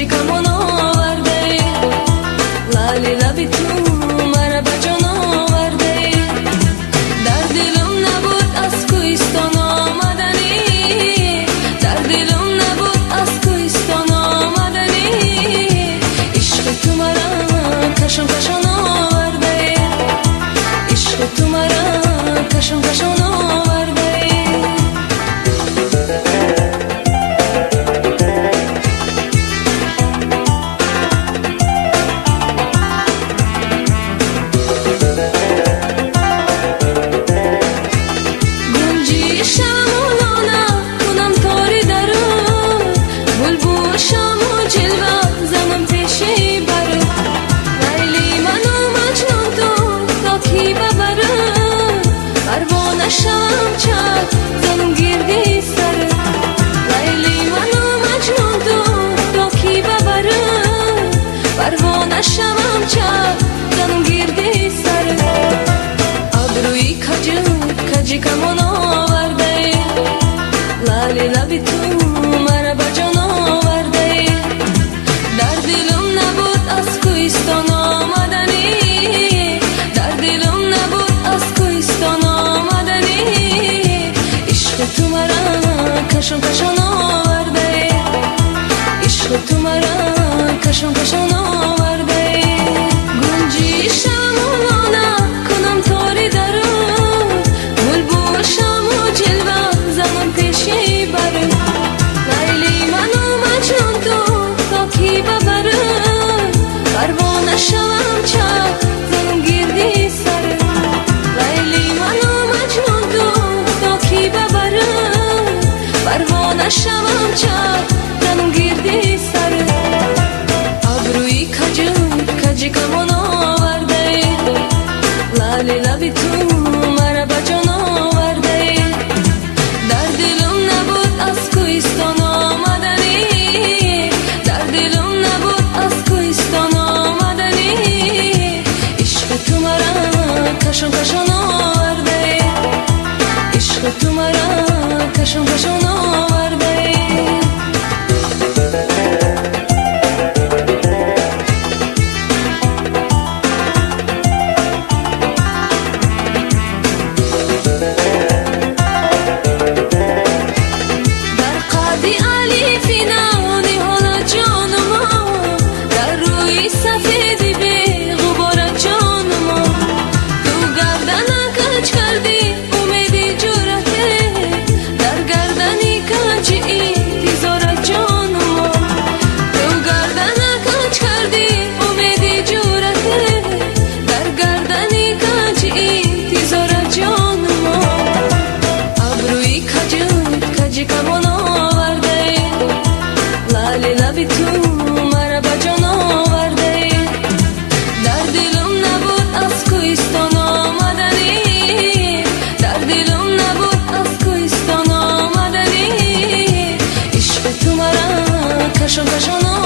کجی کمان آورده لالی لبی تو مرا به جان آورده در دلم نبود از کوهستان آمدنی در دلم نبود از کوهستان آمدنی عشق تو مرا کشان کشان آورده عشق تو مرا کشان کشان آورده شمم چه زنم گیردی سر آبروی کجی کمان آورده لالی لبی تو مرا به جان آورده در دلم نبود از کوهستان آمدنی در دلم نبود از کوهستان آمدنی عشق تو مرا کشان کشان آورده عشق تو مرا کشان کشان آورده شمم چه زنم گیردی سر آبروی کجی کمان آورده لالی لبی تو مرا به جان آورده در دلم نبود از کوهستان آمدنی در دلم نبود از کوهستان آمدنی عشق تو مرا کشان کشان آورده عشق تو مرا کشان کشان آورده کشان کشان